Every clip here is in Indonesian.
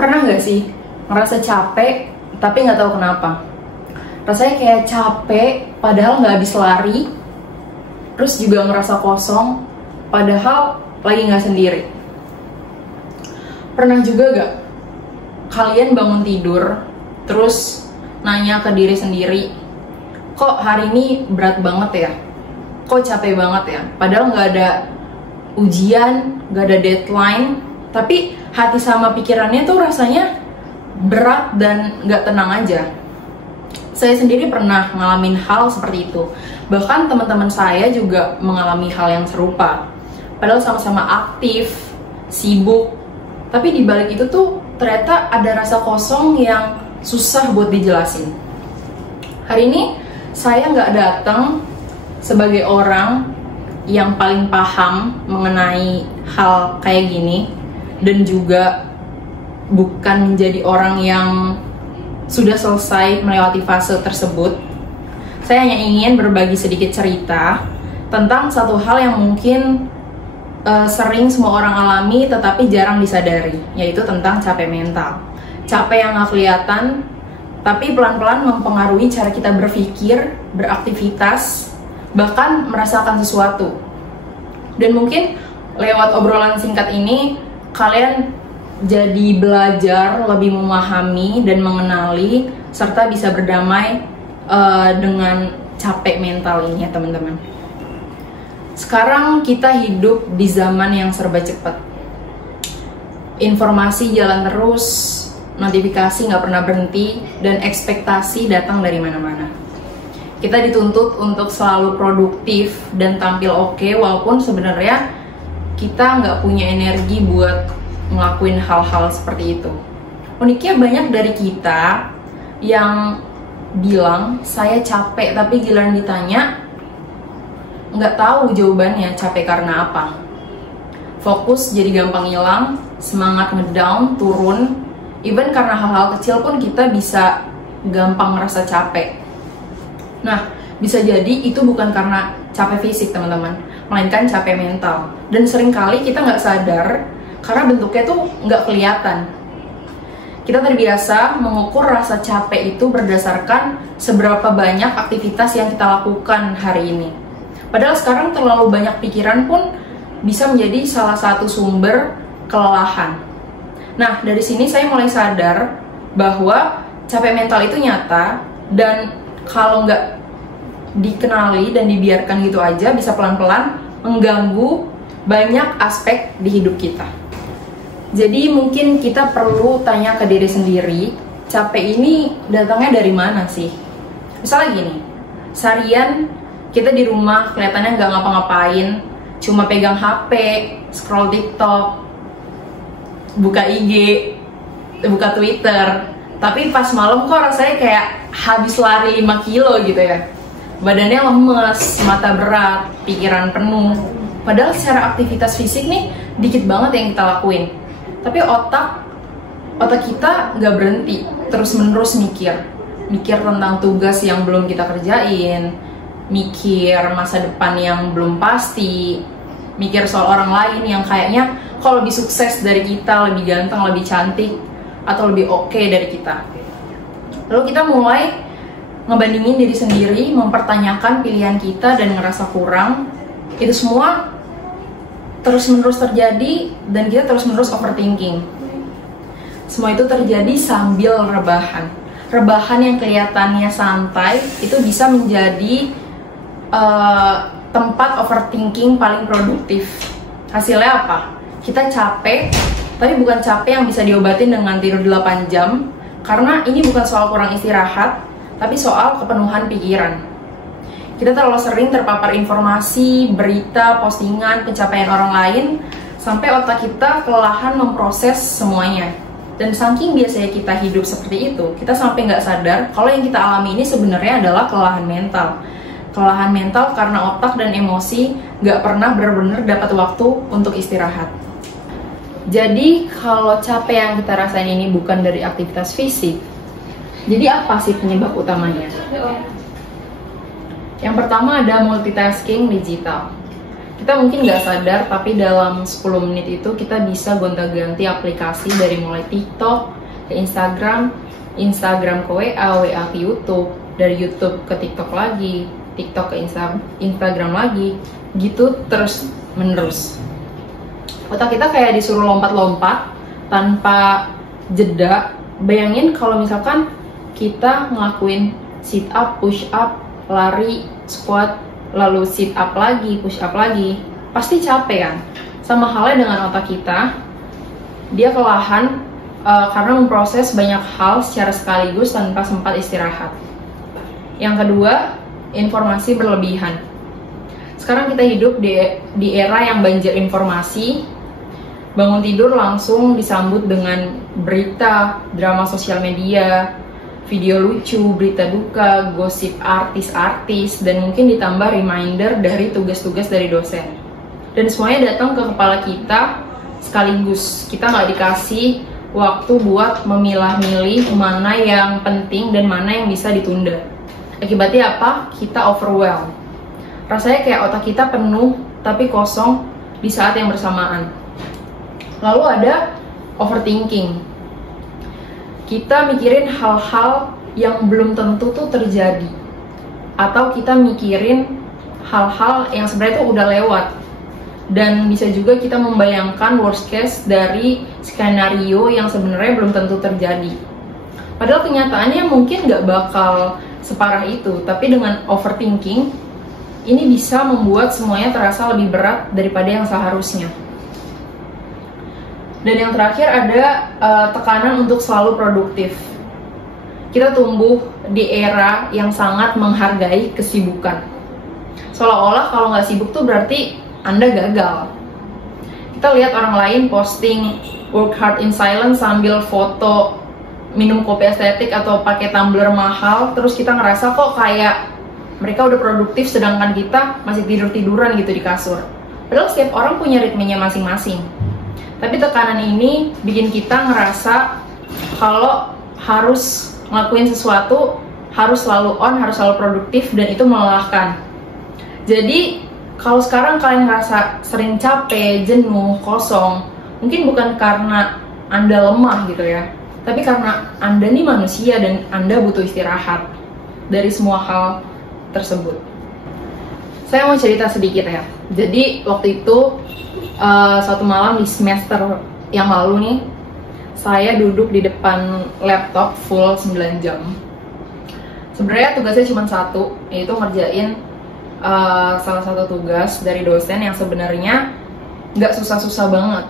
Pernah nggak sih ngerasa capek tapi nggak tahu kenapa? Rasanya kayak capek padahal nggak habis lari, terus juga ngerasa kosong padahal lagi nggak sendiri. Pernah juga gak kalian bangun tidur terus nanya ke diri sendiri, kok hari ini berat banget ya? Kok capek banget ya? Padahal nggak ada ujian, nggak ada deadline, tapi hati sama pikirannya tuh rasanya berat dan nggak tenang aja. Saya sendiri pernah ngalamin hal seperti itu. Bahkan teman-teman saya juga mengalami hal yang serupa. Padahal sama-sama aktif, sibuk, tapi di balik itu tuh ternyata ada rasa kosong yang susah buat dijelasin. Hari ini saya nggak datang sebagai orang yang paling paham mengenai hal kayak gini, dan juga bukan menjadi orang yang sudah selesai melewati fase tersebut. Saya hanya ingin berbagi sedikit cerita tentang satu hal yang mungkin sering semua orang alami tetapi jarang disadari, yaitu tentang capek mental. Capek yang nggak kelihatan tapi pelan-pelan mempengaruhi cara kita berpikir, beraktivitas, bahkan merasakan sesuatu. Dan mungkin lewat obrolan singkat ini kalian jadi belajar lebih memahami dan mengenali serta bisa berdamai dengan capek mental ini ya teman-teman. Sekarang kita hidup di zaman yang serba cepat. Informasi jalan terus, notifikasi nggak pernah berhenti, dan ekspektasi datang dari mana-mana. Kita dituntut untuk selalu produktif dan tampil oke, walaupun sebenarnya kita nggak punya energi buat ngelakuin hal-hal seperti itu. Uniknya banyak dari kita yang bilang saya capek, tapi giliran ditanya nggak tahu jawabannya capek karena apa. Fokus jadi gampang hilang, semangat ngedown, turun. Even karena hal-hal kecil pun kita bisa gampang ngerasa capek. Nah, bisa jadi itu bukan karena capek fisik teman-teman, melainkan capek mental. Dan seringkali kita nggak sadar karena bentuknya tuh nggak kelihatan. Kita terbiasa mengukur rasa capek itu berdasarkan seberapa banyak aktivitas yang kita lakukan hari ini. Padahal sekarang terlalu banyak pikiran pun bisa menjadi salah satu sumber kelelahan. Nah, dari sini saya mulai sadar bahwa capek mental itu nyata, dan kalau nggak dikenali dan dibiarkan gitu aja bisa pelan-pelan mengganggu banyak aspek di hidup kita. Jadi mungkin kita perlu tanya ke diri sendiri, capek ini datangnya dari mana sih? Misalnya gini, seharian kita di rumah kelihatannya nggak ngapa-ngapain, cuma pegang HP, scroll TikTok, buka IG, buka Twitter, tapi pas malam kok rasanya kayak habis lari 5 kilo gitu ya. Badannya lemes, mata berat, pikiran penuh. Padahal secara aktivitas fisik nih dikit banget yang kita lakuin. Tapi otak kita nggak berhenti, terus-menerus mikir tentang tugas yang belum kita kerjain, mikir masa depan yang belum pasti, mikir soal orang lain yang kayaknya kalau lebih sukses dari kita, lebih ganteng, lebih cantik, atau lebih oke dari kita. Lalu kita mulai ngebandingin diri sendiri, mempertanyakan pilihan kita dan ngerasa kurang. Itu semua terus-menerus terjadi dan kita terus-menerus overthinking. Semua itu terjadi sambil rebahan. Rebahan yang kelihatannya santai itu bisa menjadi tempat overthinking paling produktif. Hasilnya apa? Kita capek, tapi bukan capek yang bisa diobatin dengan tidur 8 jam, karena ini bukan soal kurang istirahat, tapi soal kepenuhan pikiran. Kita terlalu sering terpapar informasi, berita, postingan, pencapaian orang lain, sampai otak kita kelelahan memproses semuanya. Dan saking biasanya kita hidup seperti itu, kita sampai nggak sadar kalau yang kita alami ini sebenarnya adalah kelelahan mental. Kelelahan mental karena otak dan emosi nggak pernah benar-benar dapat waktu untuk istirahat. Jadi kalau capek yang kita rasain ini bukan dari aktivitas fisik, jadi apa sih penyebab utamanya? Yang pertama ada multitasking digital. kita mungkin nggak sadar, tapi dalam 10 menit itu kita bisa gonta-ganti aplikasi dari mulai TikTok ke Instagram, Instagram ke WA, WA ke YouTube, dari YouTube ke TikTok lagi, TikTok ke Instagram lagi, gitu terus menerus. Otak kita kayak disuruh lompat-lompat tanpa jeda. Bayangin kalau misalkan kita ngelakuin sit up, push up, lari, squat, lalu sit up lagi, push up lagi, pasti capek kan? Sama halnya dengan otak kita, dia kelelahan karena memproses banyak hal secara sekaligus tanpa sempat istirahat. Yang kedua, informasi berlebihan. Sekarang kita hidup di era yang banjir informasi. Bangun tidur langsung disambut dengan berita, drama sosial media, video lucu, berita duka, gosip artis-artis, dan mungkin ditambah reminder dari tugas-tugas dari dosen. Dan semuanya datang ke kepala kita sekaligus. Kita nggak dikasih waktu buat memilah-milih mana yang penting dan mana yang bisa ditunda. Akibatnya apa? Kita overwhelmed. Rasanya kayak otak kita penuh tapi kosong di saat yang bersamaan. Lalu ada overthinking. Kita mikirin hal-hal yang belum tentu tuh terjadi, atau kita mikirin hal-hal yang sebenarnya tuh udah lewat, dan bisa juga kita membayangkan worst case dari skenario yang sebenarnya belum tentu terjadi. Padahal kenyataannya mungkin nggak bakal separah itu, tapi dengan overthinking ini bisa membuat semuanya terasa lebih berat daripada yang seharusnya. Dan yang terakhir ada tekanan untuk selalu produktif. Kita tumbuh di era yang sangat menghargai kesibukan. Seolah-olah kalau nggak sibuk tuh berarti Anda gagal. Kita lihat orang lain posting work hard in silence sambil foto minum kopi estetik atau pakai tumbler mahal, terus kita ngerasa kok kayak mereka udah produktif sedangkan kita masih tidur-tiduran gitu di kasur. Padahal setiap orang punya ritmenya masing-masing. Tapi tekanan ini bikin kita ngerasa kalau harus ngelakuin sesuatu, harus selalu on, harus selalu produktif, dan itu melelahkan. Jadi kalau sekarang kalian ngerasa sering capek, jenuh, kosong, mungkin bukan karena Anda lemah gitu ya, tapi karena Anda nih manusia dan Anda butuh istirahat dari semua hal tersebut. Saya mau cerita sedikit ya. Jadi waktu itu suatu malam di semester yang lalu nih, saya duduk di depan laptop full 9 jam. Sebenarnya tugasnya cuma satu, yaitu ngerjain salah satu tugas dari dosen yang sebenarnya nggak susah-susah banget.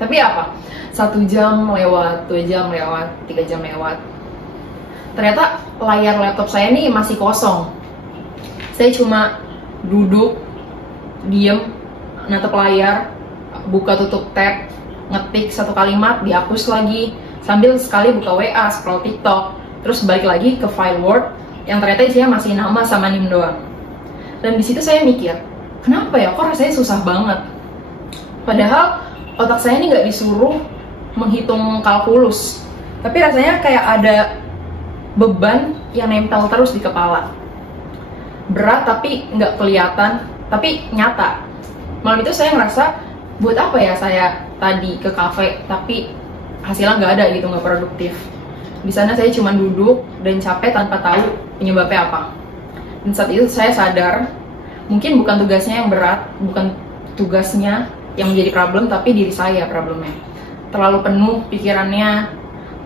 Tapi apa? 1 jam lewat, 2 jam lewat, 3 jam lewat. Ternyata layar laptop saya nih masih kosong. Saya cuma duduk, diem, natap layar, buka tutup tab, ngetik satu kalimat, dihapus lagi, sambil sekali buka WA, scroll TikTok, terus balik lagi ke file Word yang ternyata isinya masih nama sama NIM doang. Dan di situ saya mikir, kenapa ya kok rasanya susah banget? Padahal otak saya ini nggak disuruh menghitung kalkulus, tapi rasanya kayak ada beban yang nempel terus di kepala. Berat tapi nggak kelihatan, tapi nyata. Malam itu saya ngerasa, buat apa ya saya tadi ke kafe, tapi hasilnya nggak ada gitu, nggak produktif. Di sana saya cuma duduk dan capek tanpa tahu penyebabnya apa. Dan saat itu saya sadar, mungkin bukan tugasnya yang berat, bukan tugasnya yang menjadi problem, tapi diri saya problemnya. Terlalu penuh pikirannya,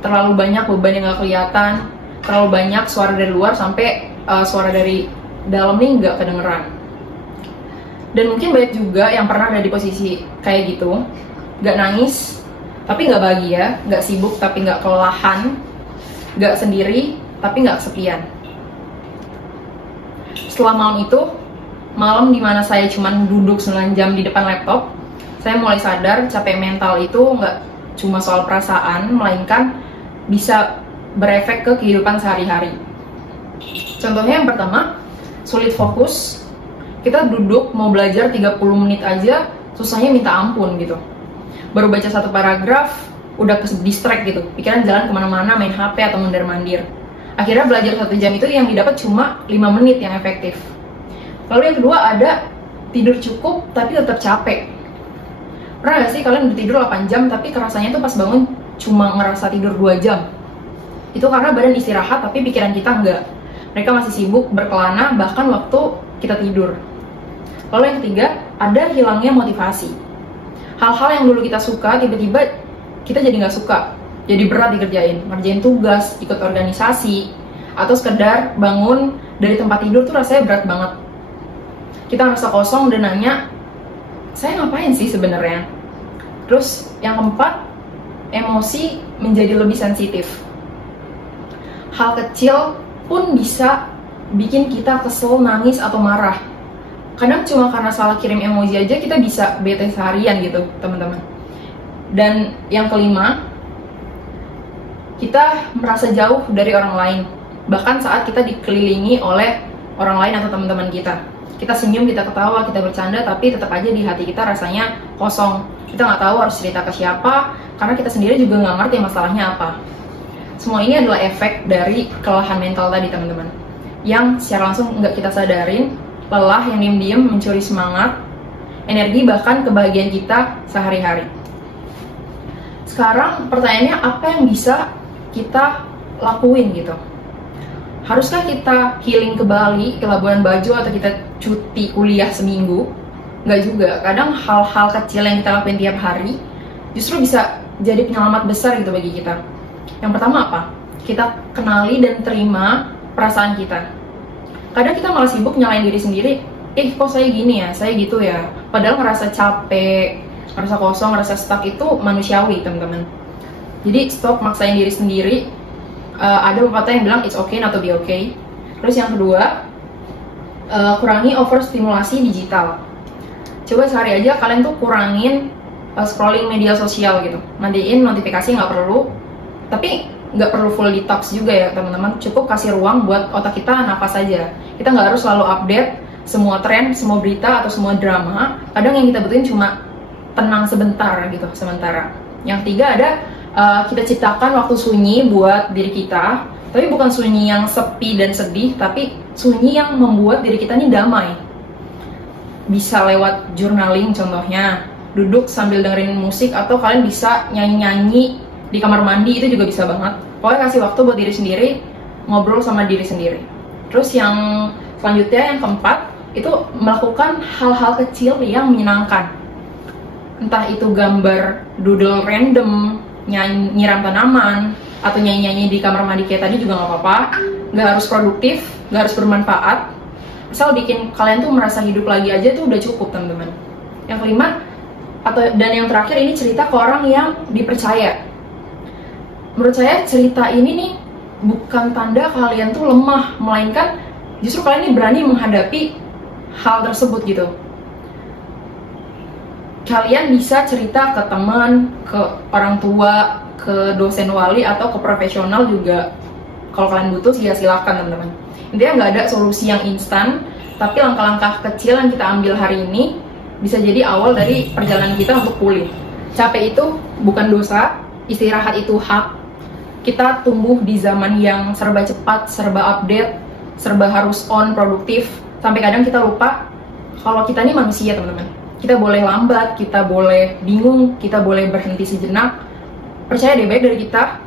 terlalu banyak beban yang nggak kelihatan, terlalu banyak suara dari luar sampai suara dari dalam nih nggak kedengeran. Dan mungkin banyak juga yang pernah ada di posisi kayak gitu, nggak nangis tapi nggak bahagia, nggak sibuk tapi nggak kelelahan, nggak sendiri tapi nggak kesepian. Setelah malam itu, malam dimana saya cuma duduk 9 jam di depan laptop, saya mulai sadar capek mental itu nggak cuma soal perasaan, melainkan bisa berefek ke kehidupan sehari-hari. Contohnya yang pertama, sulit fokus. Kita duduk mau belajar 30 menit aja susahnya minta ampun gitu. Baru baca satu paragraf udah ke distract gitu, pikiran jalan kemana-mana, main HP atau mondar-mandir. Akhirnya belajar 1 jam itu yang didapat cuma 5 menit yang efektif. Lalu yang kedua ada tidur cukup tapi tetap capek. Pernah gak sih kalian udah tidur 8 jam tapi kerasanya tuh pas bangun cuma ngerasa tidur 2 jam? Itu karena badan istirahat tapi pikiran kita enggak. Mereka masih sibuk berkelana bahkan waktu kita tidur. Lalu yang ketiga, ada hilangnya motivasi. Hal-hal yang dulu kita suka, tiba-tiba kita jadi nggak suka. Jadi berat dikerjain, ngerjain tugas, ikut organisasi, atau sekedar bangun dari tempat tidur tuh rasanya berat banget. Kita ngerasa kosong dan nanya, saya ngapain sih sebenarnya? Terus yang keempat, emosi menjadi lebih sensitif. Hal kecil pun bisa bikin kita kesel, nangis, atau marah. Kadang cuma karena salah kirim emoji aja kita bisa bete seharian gitu, teman-teman. Dan yang kelima, kita merasa jauh dari orang lain. Bahkan saat kita dikelilingi oleh orang lain atau teman-teman kita. Kita senyum, kita ketawa, kita bercanda, tapi tetap aja di hati kita rasanya kosong. Kita nggak tahu harus cerita ke siapa, karena kita sendiri juga nggak ngerti masalahnya apa. Semua ini adalah efek dari kelelahan mental tadi, teman-teman. Yang secara langsung nggak kita sadarin, lelah yang diam-diam mencuri semangat, energi, bahkan kebahagiaan kita sehari-hari. Sekarang pertanyaannya, apa yang bisa kita lakuin gitu? Haruskah kita healing ke Bali, ke Labuan Bajo, atau kita cuti kuliah seminggu? Nggak juga. Kadang hal-hal kecil yang kita lakuin tiap hari justru bisa jadi penyelamat besar gitu bagi kita. Yang pertama apa? Kita kenali dan terima perasaan kita. Kadang kita malah sibuk nyalain diri sendiri, kok saya gini ya, saya gitu ya. Padahal ngerasa capek, ngerasa kosong, ngerasa stuck itu manusiawi, teman-teman. Jadi stop maksain diri sendiri. Ada pepatah yang bilang it's okay not to be okay. Terus yang kedua, kurangi overstimulasi digital. Coba sehari aja kalian tuh kurangin scrolling media sosial gitu. Matiin notifikasi nggak perlu, tapi nggak perlu full detox juga ya teman-teman. Cukup kasih ruang buat otak kita nafas aja. Kita nggak harus selalu update semua tren, semua berita, atau semua drama. Kadang yang kita butuhin cuma tenang sebentar gitu, sementara. Yang ketiga ada, kita ciptakan waktu sunyi buat diri kita. Tapi bukan sunyi yang sepi dan sedih, tapi sunyi yang membuat diri kita ini damai. Bisa lewat journaling contohnya, duduk sambil dengerin musik, atau kalian bisa nyanyi-nyanyi di kamar mandi, itu juga bisa banget. Pokoknya kasih waktu buat diri sendiri, ngobrol sama diri sendiri. Terus yang selanjutnya, yang keempat, itu melakukan hal-hal kecil yang menyenangkan. Entah itu gambar doodle random, nyiram tanaman, atau nyanyi-nyanyi di kamar mandi kayak tadi juga nggak apa-apa. Nggak harus produktif, nggak harus bermanfaat. Asal bikin kalian tuh merasa hidup lagi aja tuh udah cukup, teman-teman. Yang kelima, dan yang terakhir, ini cerita ke orang yang dipercaya. Menurut saya cerita ini nih bukan tanda kalian tuh lemah, melainkan justru kalian ini berani menghadapi hal tersebut gitu. Kalian bisa cerita ke teman, ke orang tua, ke dosen wali, atau ke profesional juga. Kalau kalian butuh ya silakan, teman-teman. Intinya nggak ada solusi yang instan, tapi langkah-langkah kecil yang kita ambil hari ini bisa jadi awal dari perjalanan kita untuk pulih. Capek itu bukan dosa, istirahat itu hak. Kita tumbuh di zaman yang serba cepat, serba update, serba harus on, produktif. Sampai kadang kita lupa kalau kita ini manusia, teman-teman. Kita boleh lambat, kita boleh bingung, kita boleh berhenti sejenak. Percaya deh, baik dari kita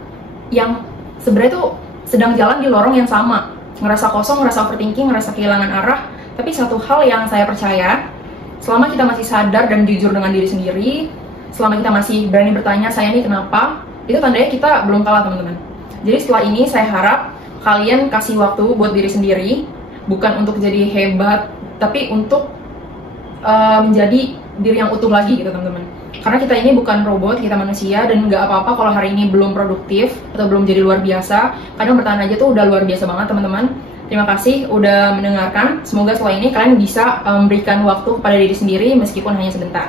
yang sebenarnya tuh sedang jalan di lorong yang sama. Ngerasa kosong, ngerasa overthinking, ngerasa kehilangan arah. Tapi satu hal yang saya percaya, selama kita masih sadar dan jujur dengan diri sendiri, selama kita masih berani bertanya, saya ini kenapa? Itu tandanya kita belum kalah, teman-teman. Jadi setelah ini saya harap kalian kasih waktu buat diri sendiri, bukan untuk jadi hebat, tapi untuk menjadi diri yang utuh lagi gitu, teman-teman. Karena kita ini bukan robot, kita manusia, dan nggak apa-apa kalau hari ini belum produktif atau belum jadi luar biasa. Kadang bertahan aja tuh udah luar biasa banget, teman-teman. Terima kasih udah mendengarkan. Semoga setelah ini kalian bisa memberikan waktu kepada diri sendiri meskipun hanya sebentar.